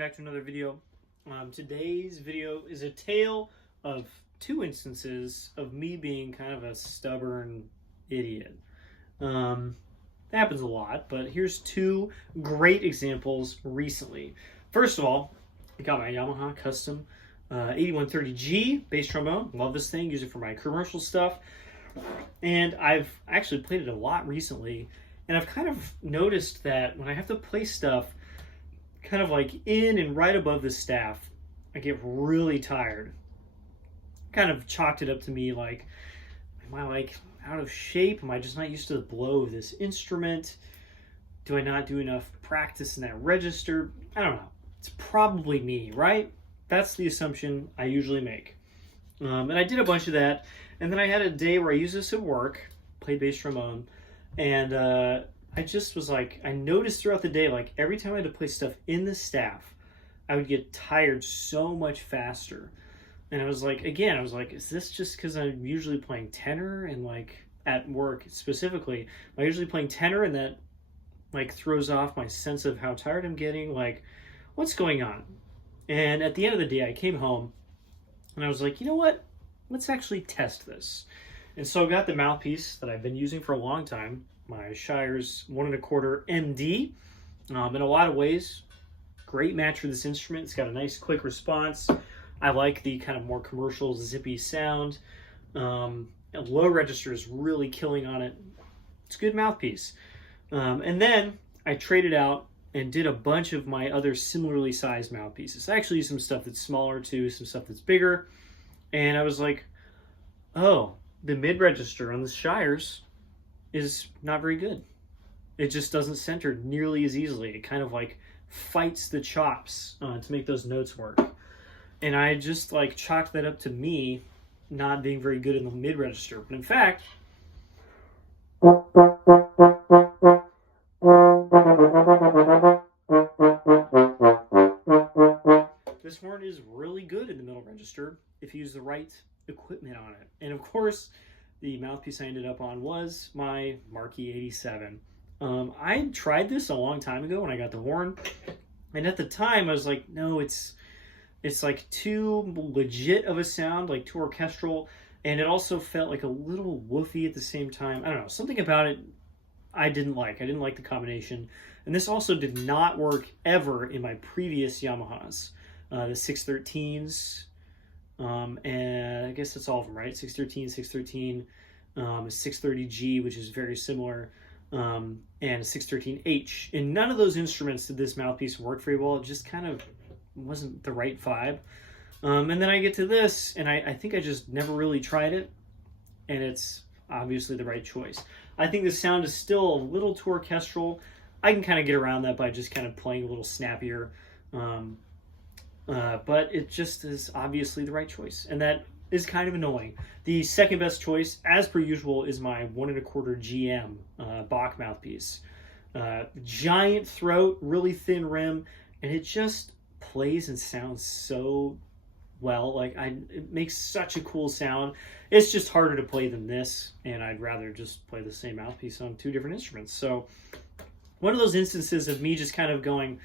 back to another video. Today's video is a tale of two instances of me being kind of a stubborn idiot. That happens a lot, but here's two great examples recently. First of all, I got my Yamaha custom 8130G bass trombone. Love this thing, use it for my commercial stuff. And I've actually played it a lot recently, and I've kind of noticed that when I have to play stuff kind of like in and right above the staff, I get really tired. Kind of chalked it up to me like, am I like out of shape? Am I just not used to the blow of this instrument? Do I not do enough practice in that register? I don't know. It's probably me, right? That's the assumption I usually make. And I did a bunch of that. And then I had a day where I used this at work, played bass trombone, and I just was like, I noticed throughout the day, like every time I had to play stuff in the staff, I would get tired so much faster. And I was like, is this just because I'm usually playing tenor and like at work specifically, am I usually playing tenor and that like throws off my sense of how tired I'm getting? Like, what's going on? And at the end of the day, I came home and I was like, you know what? Let's actually test this. And so I got the mouthpiece that I've been using for a long time, my Shire's 1 1/4 MD. In a lot of ways, great match for this instrument. It's got a nice quick response. I like the kind of more commercial zippy sound. And low register is really killing on it. It's a good mouthpiece. And then I traded out and did a bunch of my other similarly sized mouthpieces. I actually used some stuff that's smaller too, some stuff that's bigger. And I was like, oh, the mid-register on the Shires is not very good. It just doesn't center nearly as easily. It kind of like fights the chops to make those notes work. And I just like chalked that up to me not being very good in the mid-register. But in fact, this horn is really good in the middle register if you use the right equipment on it. And of course, the mouthpiece I ended up on was my Marquee 87. I tried this a long time ago when I got the horn, and at the time I was like, no, it's like too legit of a sound, like too orchestral, and it also felt like a little woofy at the same time. I don't know, something about it I didn't like. I didn't like the combination. And this also did not work ever in my previous Yamahas. The 613s, and I guess that's all of them, right? 613, 630G, which is very similar, and 613H. In none of those instruments did this mouthpiece work very well. It just kind of wasn't the right vibe. And then I get to this, and I think I just never really tried it, and it's obviously the right choice. I think the sound is still a little too orchestral. I can kind of get around that by just kind of playing a little snappier. But it just is obviously the right choice, and that is kind of annoying. The second best choice, as per usual, is my 1 1/4 GM Bach mouthpiece. Giant throat, really thin rim, and it just plays and sounds so well. Like it makes such a cool sound. It's just harder to play than this, and I'd rather just play the same mouthpiece on two different instruments. So one of those instances of me just kind of going,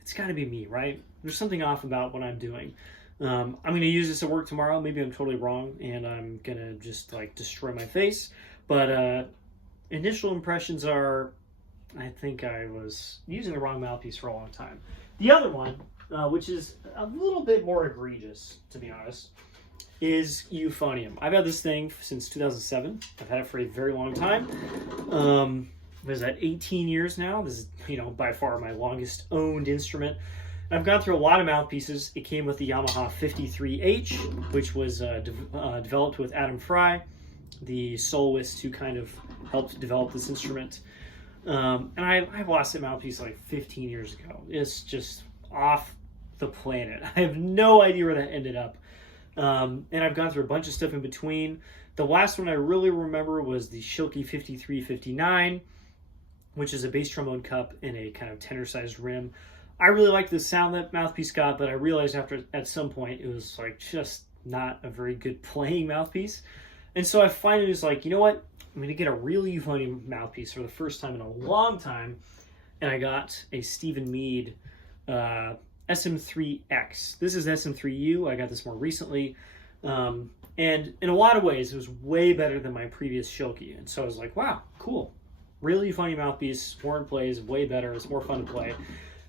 it's got to be me, right? There's something off about what I'm doing. I'm going to use this at work tomorrow. Maybe I'm totally wrong, and I'm going to just like destroy my face. But initial impressions are, I think I was using the wrong mouthpiece for a long time. The other one, which is a little bit more egregious, to be honest, is Euphonium. I've had this thing since 2007. I've had it for a very long time. What is that, 18 years now? This is, by far my longest owned instrument. I've gone through a lot of mouthpieces. It came with the Yamaha 53H, which was developed with Adam Fry, the soloist who kind of helped develop this instrument. And I lost that mouthpiece like 15 years ago. It's just off the planet. I have no idea where that ended up. And I've gone through a bunch of stuff in between. The last one I really remember was the Schilke 5359, which is a bass trombone cup and a kind of tenor-sized rim. I really liked the sound that mouthpiece got, but I realized at some point it was like just not a very good playing mouthpiece. And so I finally was like, you know what? I'm going to get a real Euphonium mouthpiece for the first time in a long time. And I got a Stephen Mead SM3X. This is SM3U. I got this more recently. And in a lot of ways, it was way better than my previous Shilky. And so I was like, wow, cool. Really funny mouthpiece. Horn plays way better. It's more fun to play.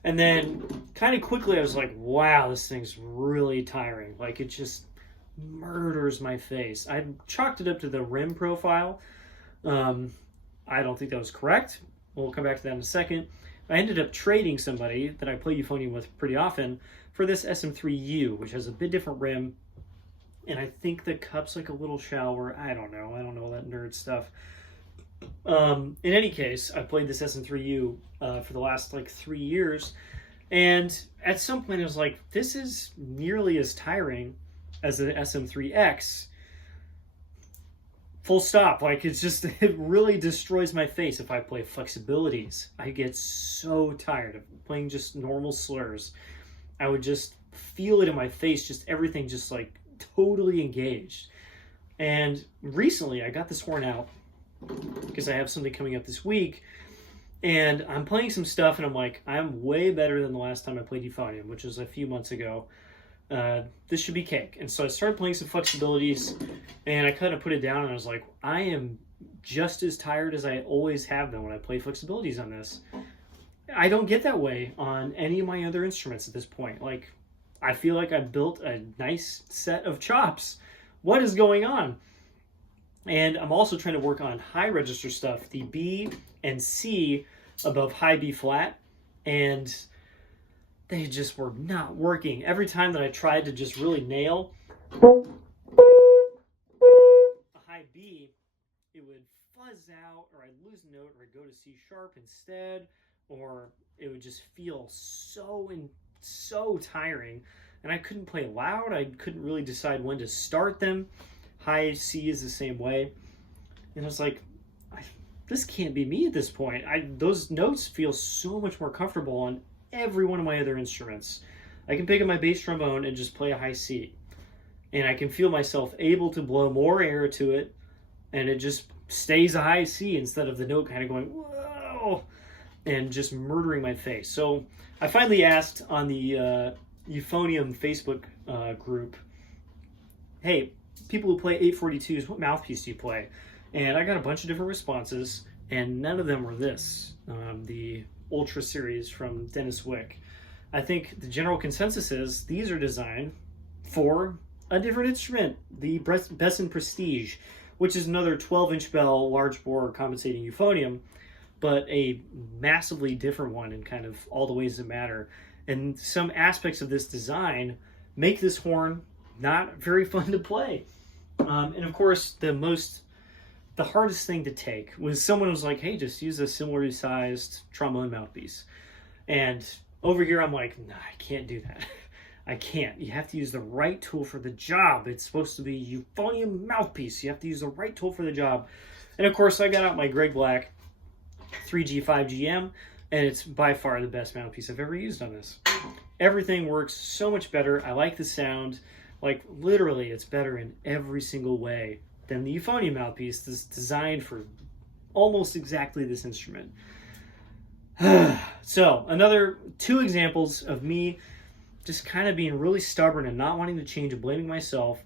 And then kind of quickly, I was like, wow, this thing's really tiring. Like, it just murders my face. I chalked it up to the rim profile. I don't think that was correct. We'll come back to that in a second. I ended up trading somebody that I play Euphonium with pretty often for this SM3U, which has a bit different rim. And I think the cup's like a little shallower. I don't know all that nerd stuff. In any case, I played this SM3U for the last like 3 years. And at some point I was like, this is nearly as tiring as the SM3X. Full stop. Like, it's just, it really destroys my face if I play flexibilities. I get so tired of playing just normal slurs. I would just feel it in my face, just everything just like totally engaged. And recently I got this horn out because I have something coming up this week, and I'm playing some stuff and I'm like, I'm way better than the last time I played Euphonium, which was a few months ago. This should be cake. And so I started playing some flexibilities and I kind of put it down and I was like, I am just as tired as I always have been when I play flexibilities on this. I don't get that way on any of my other instruments at this point. Like, I feel like I built a nice set of chops. What is going on? And I'm also trying to work on high register stuff, the B and C above high B flat, and they just were not working. Every time that I tried to just really nail a high B, it would fuzz out, or I'd lose a note, or I'd go to C sharp instead, or it would just feel so tiring. And I couldn't play loud. I couldn't really decide when to start them. High C is the same way. And I was like, this can't be me at this point. Those notes feel so much more comfortable on every one of my other instruments. I can pick up my bass trombone and just play a high C. And I can feel myself able to blow more air to it, and it just stays a high C instead of the note kind of going, whoa, and just murdering my face. So I finally asked on the Euphonium Facebook group, hey, people who play 842s, what mouthpiece do you play? And I got a bunch of different responses, and none of them were this, the Ultra series from Dennis Wick. I think the general consensus is these are designed for a different instrument, the Besson Prestige, which is another 12-inch bell, large bore compensating euphonium, but a massively different one in kind of all the ways that matter. And some aspects of this design make this horn not very fun to play. And of course, the hardest thing to take was someone was like, hey, just use a similarly sized trombone mouthpiece. And over here, I'm like, nah, I can't do that. I can't. You have to use the right tool for the job. It's supposed to be euphonium mouthpiece. You have to use the right tool for the job. And of course, I got out my Greg Black 3G5GM, and it's by far the best mouthpiece I've ever used on this. Everything works so much better. I like the sound. Like, literally, it's better in every single way than the Euphonium mouthpiece that's designed for almost exactly this instrument. So, another 2 examples of me just kind of being really stubborn and not wanting to change and blaming myself,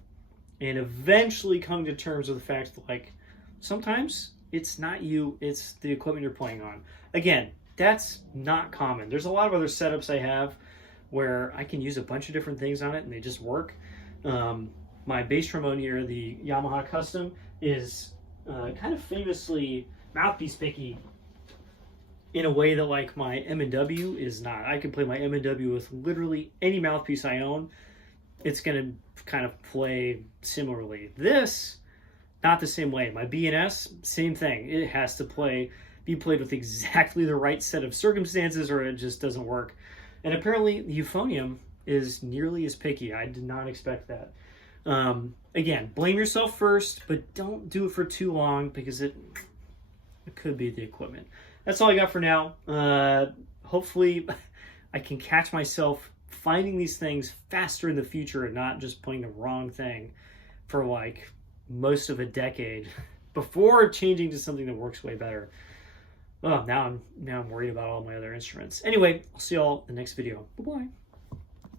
and eventually coming to terms with the fact that, like, sometimes it's not you, it's the equipment you're playing on. Again, that's not common. There's a lot of other setups I have where I can use a bunch of different things on it and they just work. My bass trombone here, the Yamaha Custom, is kind of famously mouthpiece picky in a way that, like, my M&W is not. I can play my M&W with literally any mouthpiece I own. It's going to kind of play similarly. This, not the same way. My B&S, same thing. It has to be played with exactly the right set of circumstances or it just doesn't work. And apparently the Euphonium is nearly as picky. I did not expect that. Again, blame yourself first, but don't do it for too long because it could be the equipment. That's all I got for now. Hopefully I can catch myself finding these things faster in the future and not just playing the wrong thing for like most of a decade before changing to something that works way better. Oh, now I'm worried about all my other instruments. Anyway, I'll see y'all in the next video. Bye-bye.